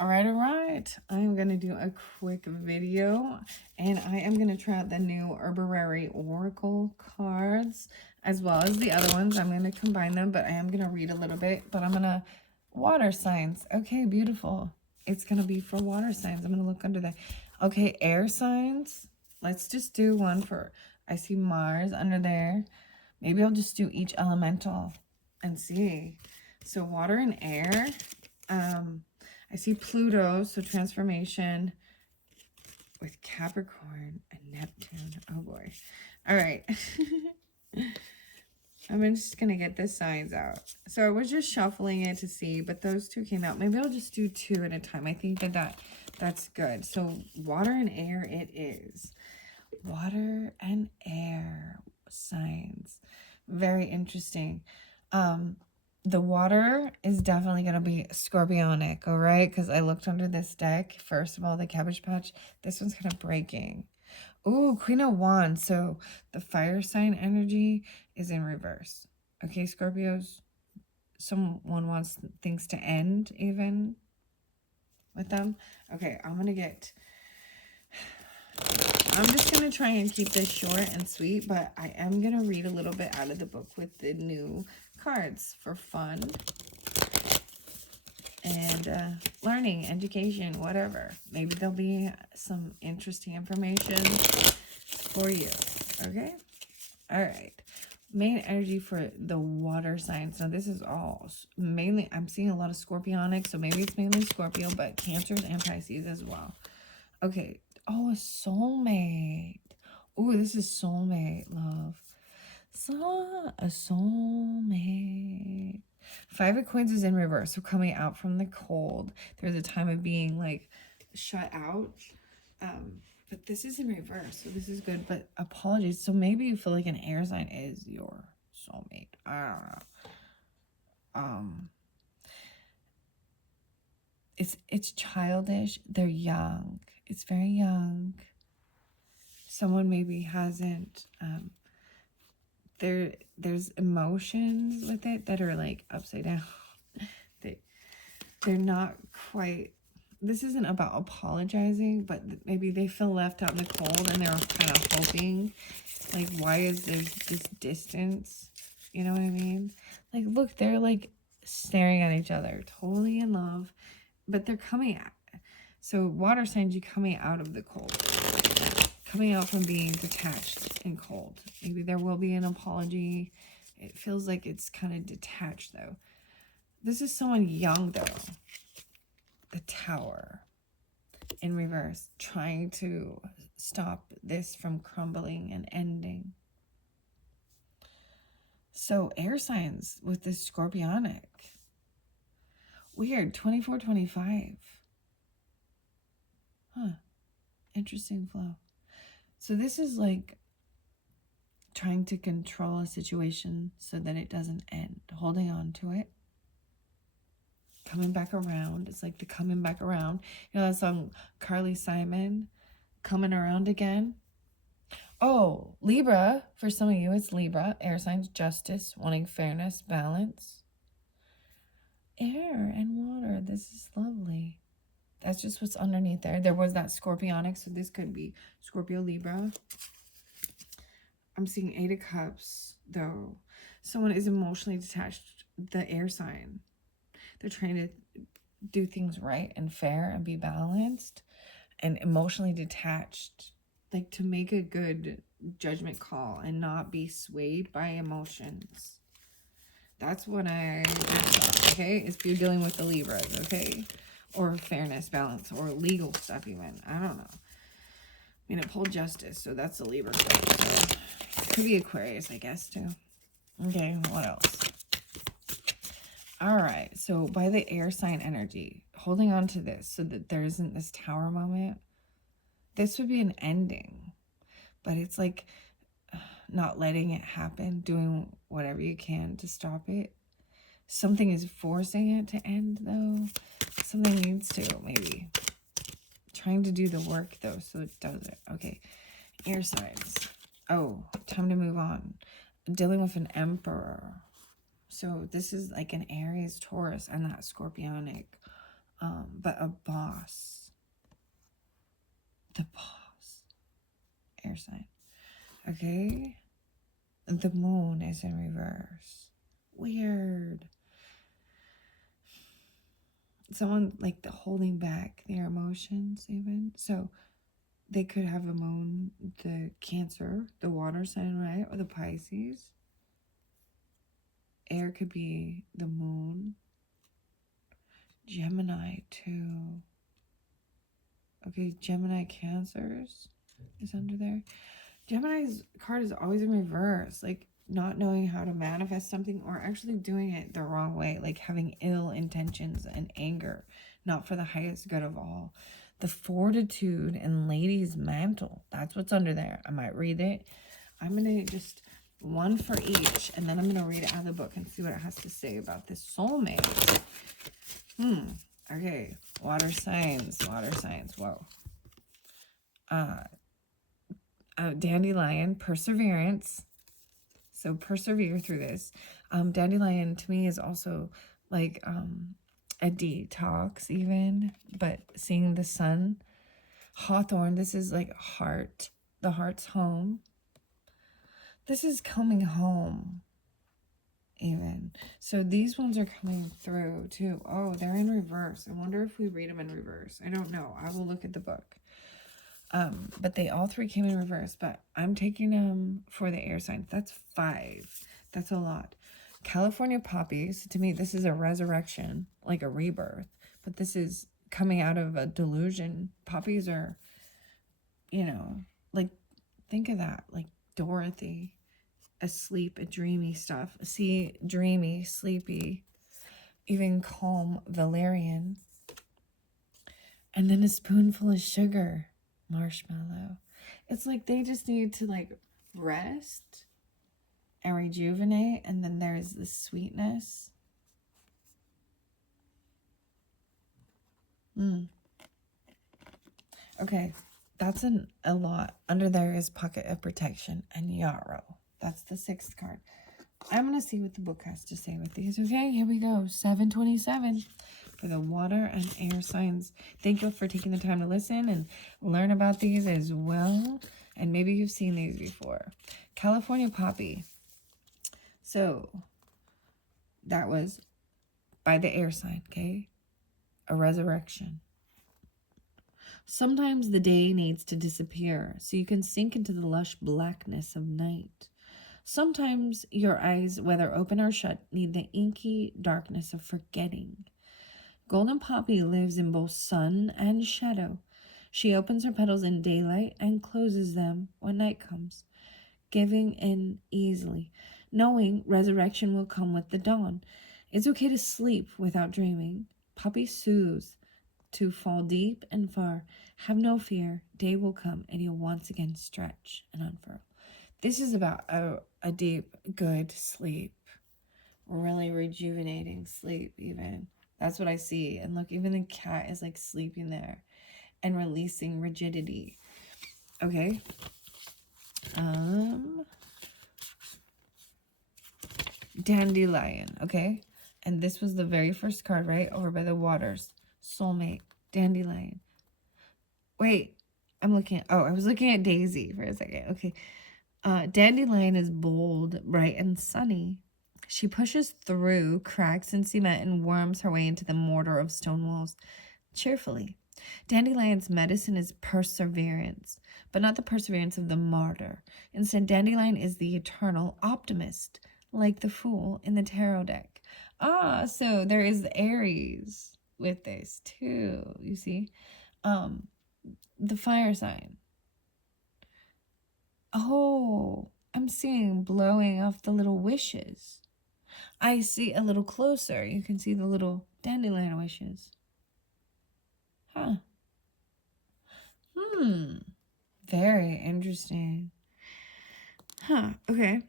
All right. I'm going to do a quick video, and I am going to try out the new Herbal Oracle cards as well as the other ones. I'm going to combine them, but I am going to read a little bit, but I'm going to water signs. Okay, beautiful. It's going to be for water signs. I'm going to look under that. Okay, air signs. Let's just do one for, I see Mars under there. Maybe I'll just do each elemental and see. So water and air. I see Pluto, so transformation with Capricorn and Neptune. Oh boy. All right. I'm just going to get the signs out. So I was just shuffling it to see, but those two came out. Maybe I'll just do two at a time. I think that's good. So water and air it is. Water and air signs. Very interesting. The water is definitely going to be scorpionic, all right? Because I looked under this deck. First of all, the Cabbage Patch. This one's kind of breaking. Ooh, Queen of Wands. So the fire sign energy is in reverse. Okay, Scorpios. Someone wants things to end even with them. Okay, I'm just going to try and keep this short and sweet, but I am going to read a little bit out of the book with the new cards for fun and learning, education, whatever. Maybe there'll be some interesting information for you, okay? All right. Main energy for the water signs. Now, this is all mainly, I'm seeing a lot of Scorpionic, so maybe it's mainly Scorpio, but Cancers and Pisces as well. Okay. Oh, a soulmate. Oh, this is soulmate, love. So, a soulmate. Five of Coins is in reverse, so coming out from the cold. There's a time of being, like, shut out. But this is in reverse, so this is good. But apologies. So maybe you feel like an air sign is your soulmate. I don't know. It's childish. They're young. It's very young. Someone maybe hasn't there's emotions with it that are like upside down. They're not quite, this isn't about apologizing, but maybe they feel left out in the cold and they're kind of hoping, like, why is there this distance? You know what I mean? Like, look, they're like staring at each other, totally in love, but they're coming out. So water signs, you coming out of the cold, coming out from being detached and cold. Maybe there will be an apology. It feels like it's kind of detached, though. This is someone young, though. The Tower in reverse, trying to stop this from crumbling and ending. So air signs with this Scorpionic. Weird, 24-25. Huh. Interesting flow. So this is like trying to control a situation so that it doesn't end. Holding on to it. Coming back around. It's like the coming back around. You know that song, Carly Simon? Coming around again. Oh, Libra. For some of you, it's Libra. Air signs, justice, wanting fairness, balance. Air and water. This is lovely. That's just what's underneath there. There was that Scorpionic, so this could be Scorpio, Libra. I'm seeing 8 of Cups, though. Someone is emotionally detached. The air sign. They're trying to do things right and fair and be balanced and emotionally detached. Like to make a good judgment call and not be swayed by emotions. That's what I thought, okay? If you're dealing with the Libras, okay? Or fairness, balance, or legal stuff even. I don't know. I mean, it pulled justice, so that's the Libra card. So it could be Aquarius, I guess, too. Okay, what else? All right, so by the air sign energy, holding on to this so that there isn't this tower moment. This would be an ending, but it's like not letting it happen, doing whatever you can to stop it. Something is forcing it to end, though. Something needs to, maybe. Trying to do the work, though, so it doesn't. Okay, air signs. Oh, time to move on. Dealing with an emperor. So this is like an Aries, Taurus, and that Scorpionic. but a boss. The boss. Air sign. Okay. The moon is in reverse. Weird. Someone like holding back their emotions even. So they could have a moon, the Cancer, the water sign, right? Or the Pisces. Air could be the moon. Gemini too. Okay, Gemini Cancers is under there. Gemini's card is always in reverse, like not knowing how to manifest something or actually doing it the wrong way, like having ill intentions and anger, not for the highest good of all. The Fortitude and Lady's Mantle, that's what's under there. I might read it. I'm going to just one for each, and then I'm going to read it out of the book and see what it has to say about this soulmate. Okay, water signs, whoa. Dandelion, perseverance. So persevere through this. Dandelion to me is also like a detox even, but seeing the sun. Hawthorn, this is like heart. The heart's home. This is coming home even. So these ones are coming through too. Oh, they're in reverse. I wonder if we read them in reverse. I don't know. I will look at the book. But they all three came in reverse, but I'm taking them for the air signs. That's 5. That's a lot. California poppies, to me, this is a resurrection, like a rebirth, but this is coming out of a delusion. Poppies are, you know, like, think of that, like Dorothy, asleep, a dreamy stuff. See, dreamy, sleepy, even calm, Valerian. And then a spoonful of sugar. Marshmallow. It's like they just need to like rest and rejuvenate, and then there's the sweetness. Okay, that's a lot. Under there is Pocket of Protection and Yarrow. That's the 6th card. I'm going to see what the book has to say with these. Okay, here we go. 727 for the water and air signs. Thank you for taking the time to listen and learn about these as well. And maybe you've seen these before. California poppy. So that was by the air sign, okay? A resurrection. Sometimes the day needs to disappear so you can sink into the lush blackness of night. Sometimes your eyes, whether open or shut, need the inky darkness of forgetting. Golden poppy lives in both sun and shadow. She opens her petals in daylight and closes them when night comes, giving in easily, knowing resurrection will come with the dawn. It's okay to sleep without dreaming. Poppy soothes to fall deep and far. Have no fear. Day will come and you'll once again stretch and unfurl. This is about a deep, good sleep. Really rejuvenating sleep even. That's what I see. And look, even the cat is like sleeping there and releasing rigidity. Okay. Dandelion. Okay. And this was the very first card, right? Over by the waters. Soulmate. Dandelion. Wait. I was looking at Daisy for a second. Okay. Dandelion is bold, bright, and sunny. She pushes through cracks in cement and worms her way into the mortar of stone walls cheerfully. Dandelion's medicine is perseverance, but not the perseverance of the martyr. Instead, Dandelion is the eternal optimist, like the Fool in the tarot deck. So there is Aries with this too, you see. The fire sign. Oh, I'm seeing blowing off the little wishes. I see a little closer. You can see the little dandelion wishes. Huh. Very interesting. Huh. Okay.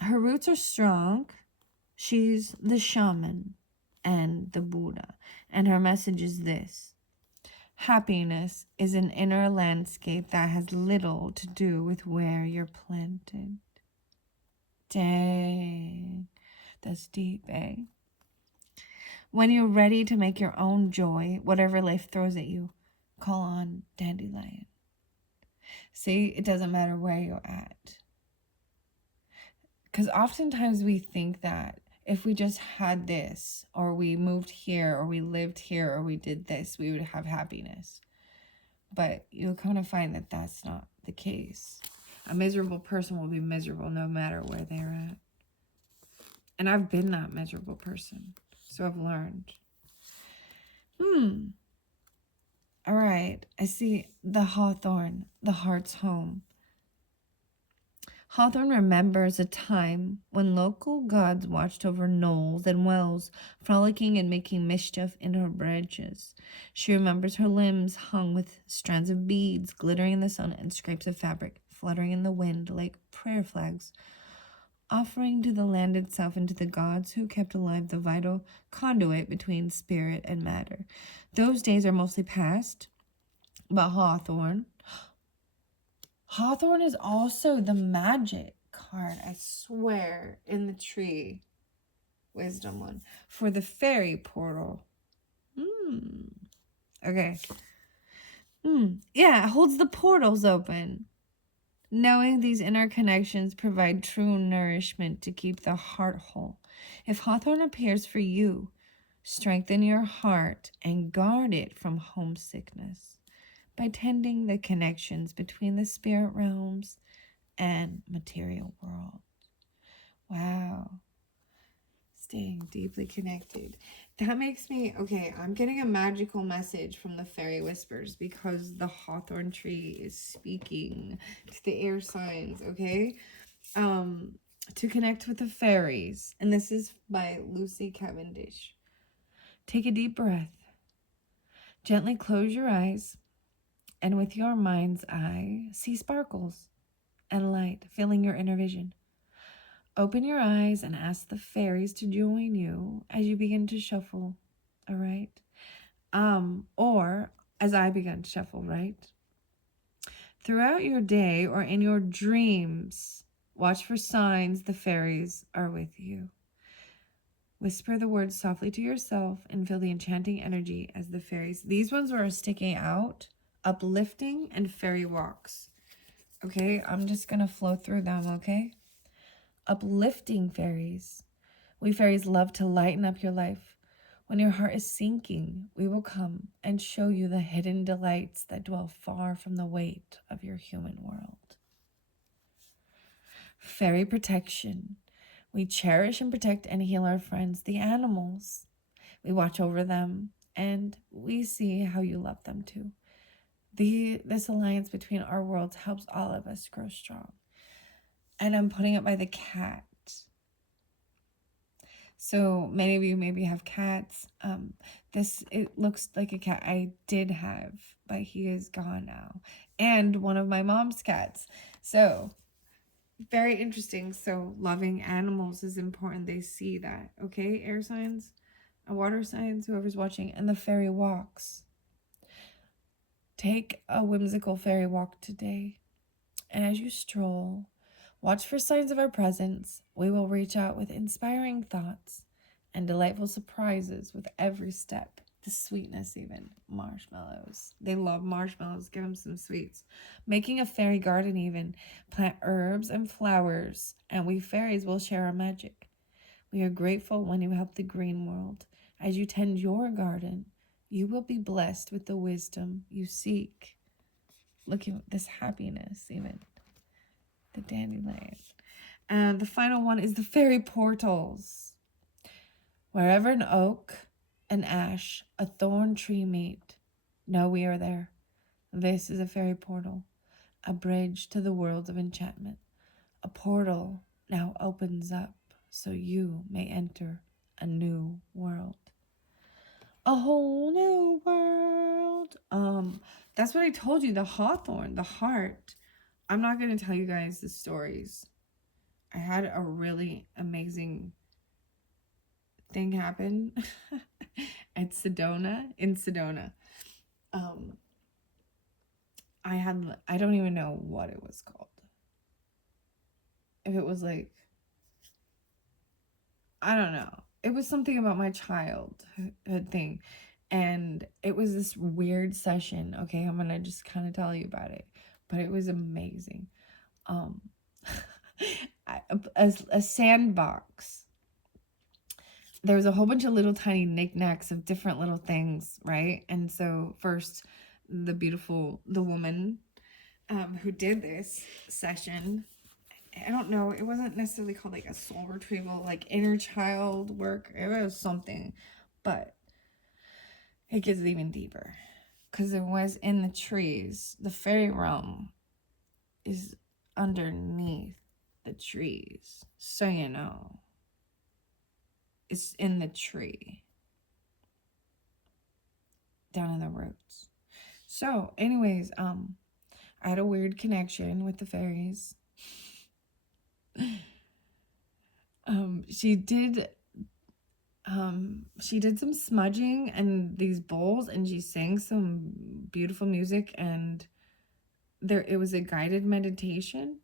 Her roots are strong. She's the shaman and the Buddha. And her message is this. Happiness is an inner landscape that has little to do with where you're planted. Dang. That's deep, eh? When you're ready to make your own joy, whatever life throws at you, call on Dandelion. See, it doesn't matter where you're at. Because oftentimes we think that if we just had this, or we moved here, or we lived here, or we did this, we would have happiness. But you'll kind of find that that's not the case. A miserable person will be miserable no matter where they're at. And I've been that miserable person, so I've learned. All right, I see the hawthorn, the heart's home. Hawthorne remembers a time when local gods watched over knolls and wells, frolicking and making mischief in her branches. She remembers her limbs hung with strands of beads glittering in the sun and scraps of fabric fluttering in the wind like prayer flags, offering to the land itself and to the gods who kept alive the vital conduit between spirit and matter. Those days are mostly past, but Hawthorne is also the magic card, I swear, in the tree. Wisdom one. For the fairy portal. Okay. Yeah, it holds the portals open. Knowing these interconnections provide true nourishment to keep the heart whole. If Hawthorne appears for you, strengthen your heart and guard it from homesickness by tending the connections between the spirit realms and material world. Wow. Staying deeply connected. That makes me, okay, I'm getting a magical message from the fairy whispers because the hawthorn tree is speaking to the air signs, okay? To connect with the fairies. And this is by Lucy Cavendish. Take a deep breath. Gently close your eyes. And with your mind's eye, see sparkles and light filling your inner vision. Open your eyes and ask the fairies to join you as you begin to shuffle, all right? Or as I begin to shuffle, right? Throughout your day or in your dreams, watch for signs the fairies are with you. Whisper the words softly to yourself and feel the enchanting energy as the fairies. These ones were sticking out, uplifting, and fairy walks. Okay, I'm just going to flow through them, okay? Uplifting fairies. We fairies love to lighten up your life. When your heart is sinking, we will come and show you the hidden delights that dwell far from the weight of your human world. Fairy protection. We cherish and protect and heal our friends, the animals. We watch over them and we see how you love them too. This alliance between our worlds helps all of us grow strong. And I'm putting it by the cat. So many of you maybe have cats. It looks like a cat I did have, but he is gone now. And one of my mom's cats. So very interesting. So loving animals is important. They see that. Okay, air signs, water signs, whoever's watching, and the fairy walks. Take a whimsical fairy walk today. And as you stroll, watch for signs of our presence. We will reach out with inspiring thoughts and delightful surprises with every step. The sweetness even. Marshmallows. They love marshmallows. Give them some sweets. Making a fairy garden even. Plant herbs and flowers. And we fairies will share our magic. We are grateful when you help the green world. As you tend your garden, you will be blessed with the wisdom you seek. Look at this happiness even. The dandelion. And the final one is the fairy portals. Wherever an oak, an ash, a thorn tree meet, know we are there. This is a fairy portal, a bridge to the world of enchantment. A portal now opens up so you may enter a new world. A whole new world. That's what I told you, the hawthorn, the heart. I'm not going to tell you guys the stories. I had a really amazing thing happen at Sedona, in Sedona. I don't even know what it was called. If it was like, I don't know. it was something about my childhood thing. And it was this weird session. Okay, I'm gonna just kind of tell you about it. But it was amazing. Um a sandbox. There was a whole bunch of little tiny knickknacks of different little things, right? And so first, the woman who did this session, I don't know, it wasn't necessarily called like a soul retrieval, like inner child work. It was something, but it gets even deeper because it was in the trees. The fairy realm is underneath the trees, so you know. It's in the tree, down in the roots. So, anyways, I had a weird connection with the fairies. She did some smudging and these bowls, and she sang some beautiful music, and it was a guided meditation,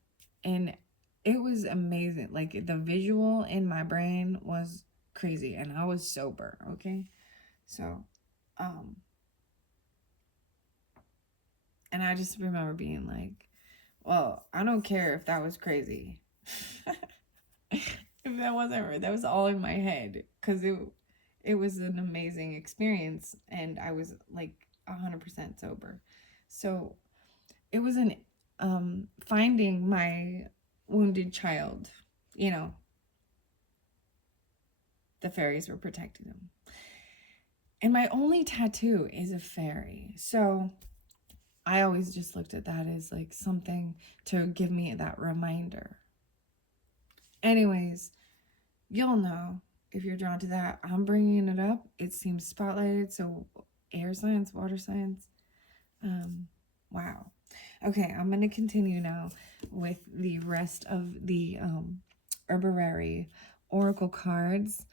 and it was amazing. Like, the visual in my brain was crazy, and I was sober, okay? So, and I just remember being like, well, I don't care if that was crazy. If that wasn't, that was all in my head, because it was an amazing experience, and I was like 100% sober. So it was an finding my wounded child. You know, the fairies were protecting him. And my only tattoo is a fairy. So I always just looked at that as like something to give me that reminder. Anyways, you'll know if you're drawn to that. I'm bringing it up. It seems spotlighted. So air signs, water signs. Wow. Okay, I'm going to continue now with the rest of the Herbarary Oracle cards.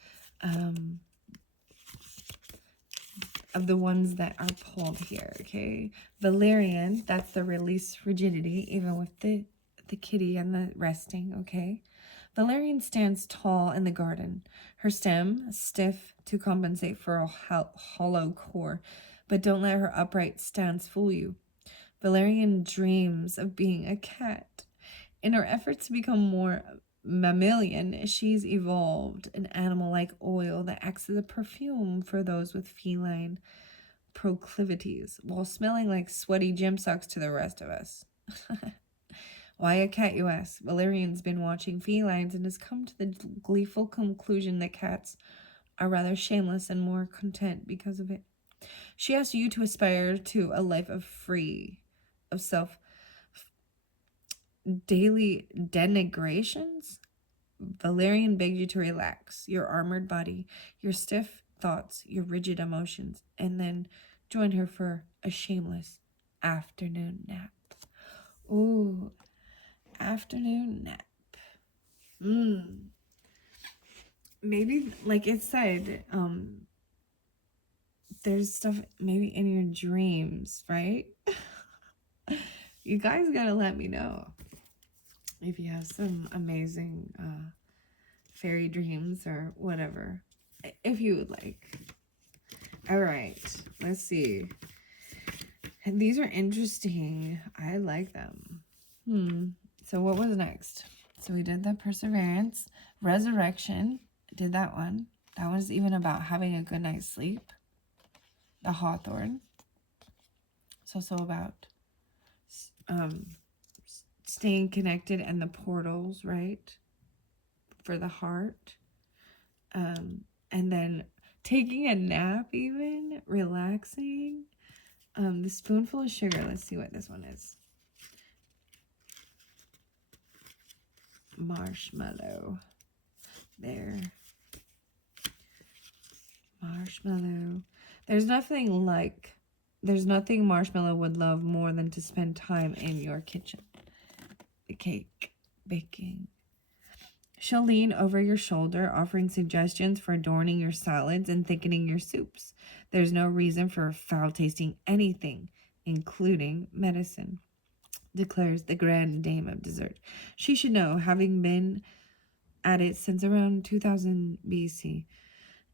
Of the ones that are pulled here, okay? Valerian, that's the release rigidity, even with the kitty and the resting, okay? Valerian stands tall in the garden, her stem stiff to compensate for a hollow core, but don't let her upright stance fool you. Valerian dreams of being a cat. In her efforts to become more mammalian, she's evolved an animal-like oil that acts as a perfume for those with feline proclivities, while smelling like sweaty gym socks to the rest of us. Why a cat, you ask? Valerian's been watching felines and has come to the gleeful conclusion that cats are rather shameless and more content because of it. She asks you to aspire to a life of free of self daily denigrations. Valerian begs you to relax your armored body, your stiff thoughts, your rigid emotions, and then join her for a shameless afternoon nap. Ooh, afternoon nap. Maybe, like it said, there's stuff maybe in your dreams, right? You guys gotta let me know if you have some amazing fairy dreams or whatever, if you would like. All right, let's see. And these are interesting. I like them. So what was next? So we did the Perseverance, Resurrection. Did that one. That one's even about having a good night's sleep. The Hawthorn. It's also about staying connected and the portals, right? For the heart. And then taking a nap even, relaxing. The Spoonful of Sugar. Let's see what this one is. Marshmallow. There. Marshmallow. There's nothing Marshmallow would love more than to spend time in your kitchen. The cake. Baking. She'll lean over your shoulder, offering suggestions for adorning your salads and thickening your soups. There's no reason for foul-tasting anything, including medicine, declares the grand dame of dessert. She should know, having been at it since around 2000 BC.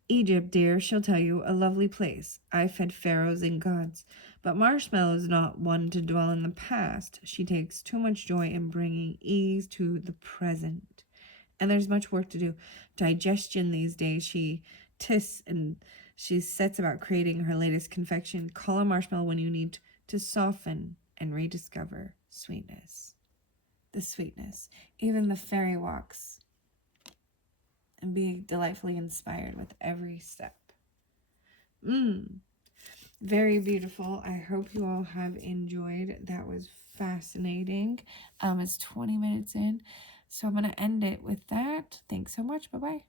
Egypt, dear, she'll tell you, a lovely place. I fed pharaohs and gods. But Marshmallow is not one to dwell in the past. She takes too much joy in bringing ease to the present. And there's much work to do. Digestion these days. She tiss and she sets about creating her latest confection. Call a Marshmallow when you need to soften and rediscover sweetness. The sweetness. Even the fairy walks. And be delightfully inspired with every step. Very beautiful. I hope you all have enjoyed. That was fascinating. It's 20 minutes in, so I'm going to end it with that. Thanks so much. Bye-bye.